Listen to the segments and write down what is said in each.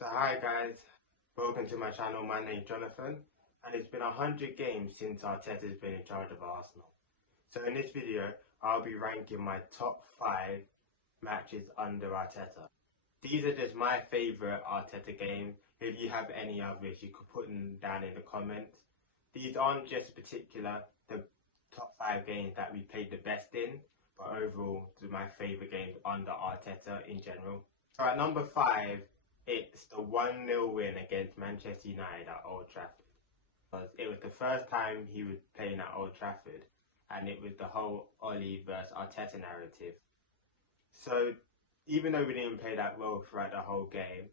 So hi guys, welcome to my channel. My name is Jonathan, and it's been 100 games since Arteta's been in charge of Arsenal. So in this video, I'll be ranking my top 5 matches under Arteta. These are just my favourite Arteta games. If you have any others, you could put them down in the comments. These aren't just the top 5 games that we played the best in, but overall, they're my favourite games under Arteta in general. So at number 5, it's the 1-0 win against Manchester United at Old Trafford. It was the first time he was playing at Old Trafford, and it was the whole Oli versus Arteta narrative. So even though we didn't play that well throughout the whole game,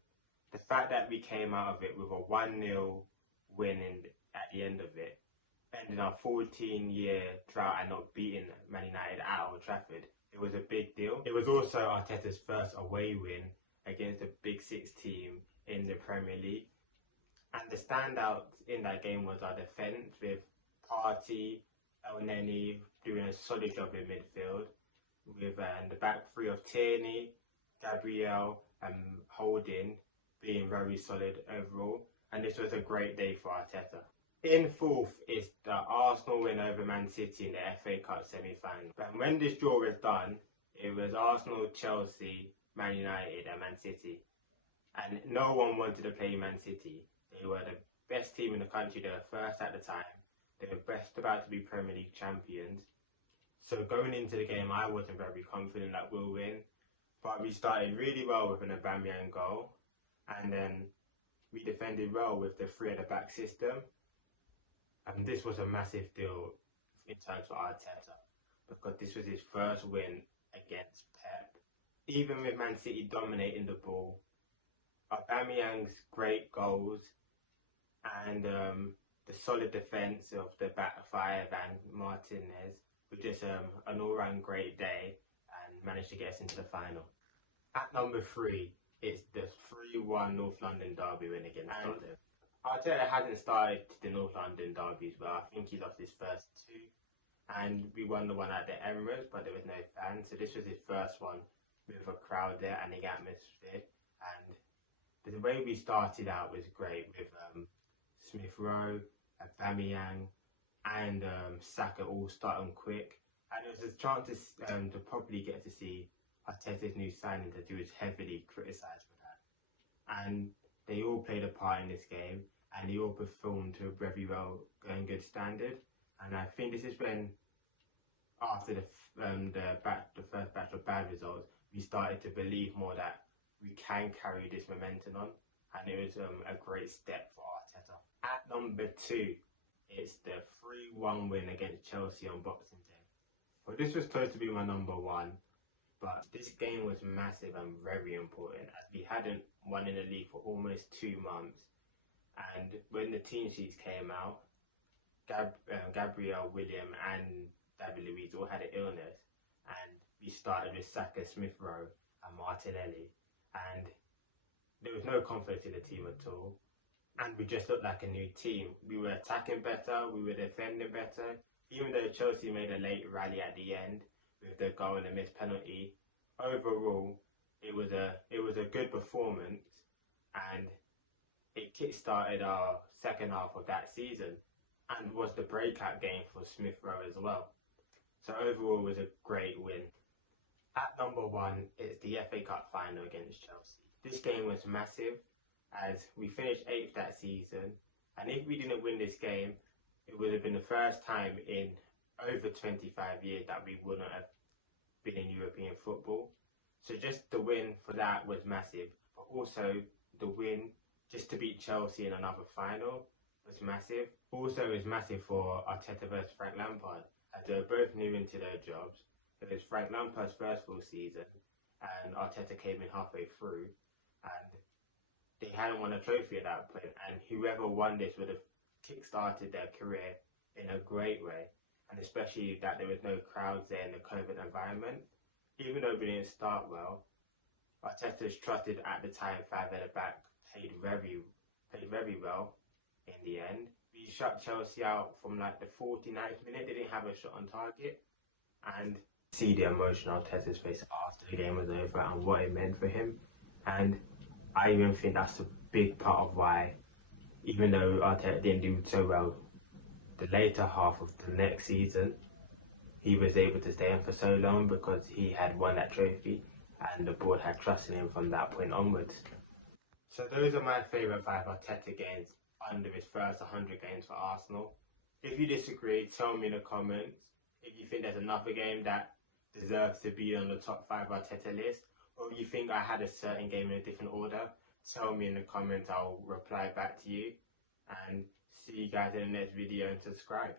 the fact that we came out of it with a 1-0 win at the end of it, ending our 14-year drought and not beating Man United at Old Trafford, it was a big deal. It was also Arteta's first away win against a Big Six team in the Premier League. And the standouts in that game was our defence, with Partey, El Neni doing a solid job in midfield, with the back three of Tierney, Gabriel and Holding being very solid overall. And this was a great day for Arteta. In fourth is the Arsenal win over Man City in the FA Cup semi-final. But when this draw was done, it was Arsenal, Chelsea, Man United and Man City. And no one wanted to play Man City. They were the best team in the country. They were first at the time. They were best about to be Premier League champions. So going into the game, I wasn't very confident that we'll win. But we started really well with an Aubameyang goal. And then we defended well with the three at the back system. And this was a massive deal in terms of Arteta, because this was his first win against Pep. Even with Man City dominating the ball, Aubameyang's great goals and the solid defence of the back five and Martinez were just an all-round great day and managed to get us into the final. At number 3, it's the 3-1 North London derby win against Tottenham. Arteta hasn't started the North London derbies, but I think he lost his first 2. And we won the one at the Emirates, but there was no fans. So this was his first one with a crowd there and the atmosphere. And the way we started out was great, with Smith Rowe, Aubameyang and Saka all starting quick. And it was a chance to probably get to see Arteta's new signing that he was heavily criticised for that. And they all played a part in this game, and they all performed to a very well and good standard. And I think this is when, after the first batch of bad results, we started to believe more that we can carry this momentum on, and it was a great step for Arteta. At number 2, it's the 3-1 win against Chelsea on Boxing Day. Well, this was supposed to be my number 1, but this game was massive and very important, as we hadn't won in the league for almost 2 months. And when the team sheets came out, Gabriel, William and David Luiz all had an illness, and we started with Saka, Smith Rowe and Martinelli, and there was no confidence in the team at all, and we just looked like a new team. We were attacking better, we were defending better, even though Chelsea made a late rally at the end with the goal and the missed penalty. Overall, it was a good performance, and it kick-started our second half of that season, and was the breakout game for Smith Rowe as well. So overall, it was a great win. At number 1, it's the FA Cup final against Chelsea. This game was massive, as we finished 8th that season, and if we didn't win this game, it would have been the first time in over 25 years that we wouldn't have been in European football. So just the win for that was massive, but also the win just to beat Chelsea in another final was massive. Also, it was massive for Arteta versus Frank Lampard, as they were both new into their jobs. It was Frank Lampard's first full season, and Arteta came in halfway through, and they hadn't won a trophy at that point, and whoever won this would have kick-started their career in a great way, and especially that there was no crowds there in the COVID environment. Even though we didn't start well, Arteta's trusted at the time 5 at the back played very well in the end. We shut Chelsea out from like the 49th minute. They didn't have a shot on target, and see the emotion on Arteta's face after the game was over and what it meant for him. And I even think that's a big part of why, even though Arteta didn't do so well the later half of the next season, he was able to stay in for so long because he had won that trophy and the board had trust in him from that point onwards. So those are my favourite 5 Arteta games under his first 100 games for Arsenal. If you disagree, tell me in the comments if you think there's another game that deserves to be on the top 5 Arteta list, or if you think I had a certain game in a different order. Tell me in the comments, I'll reply back to you. And see you guys in the next video and subscribe.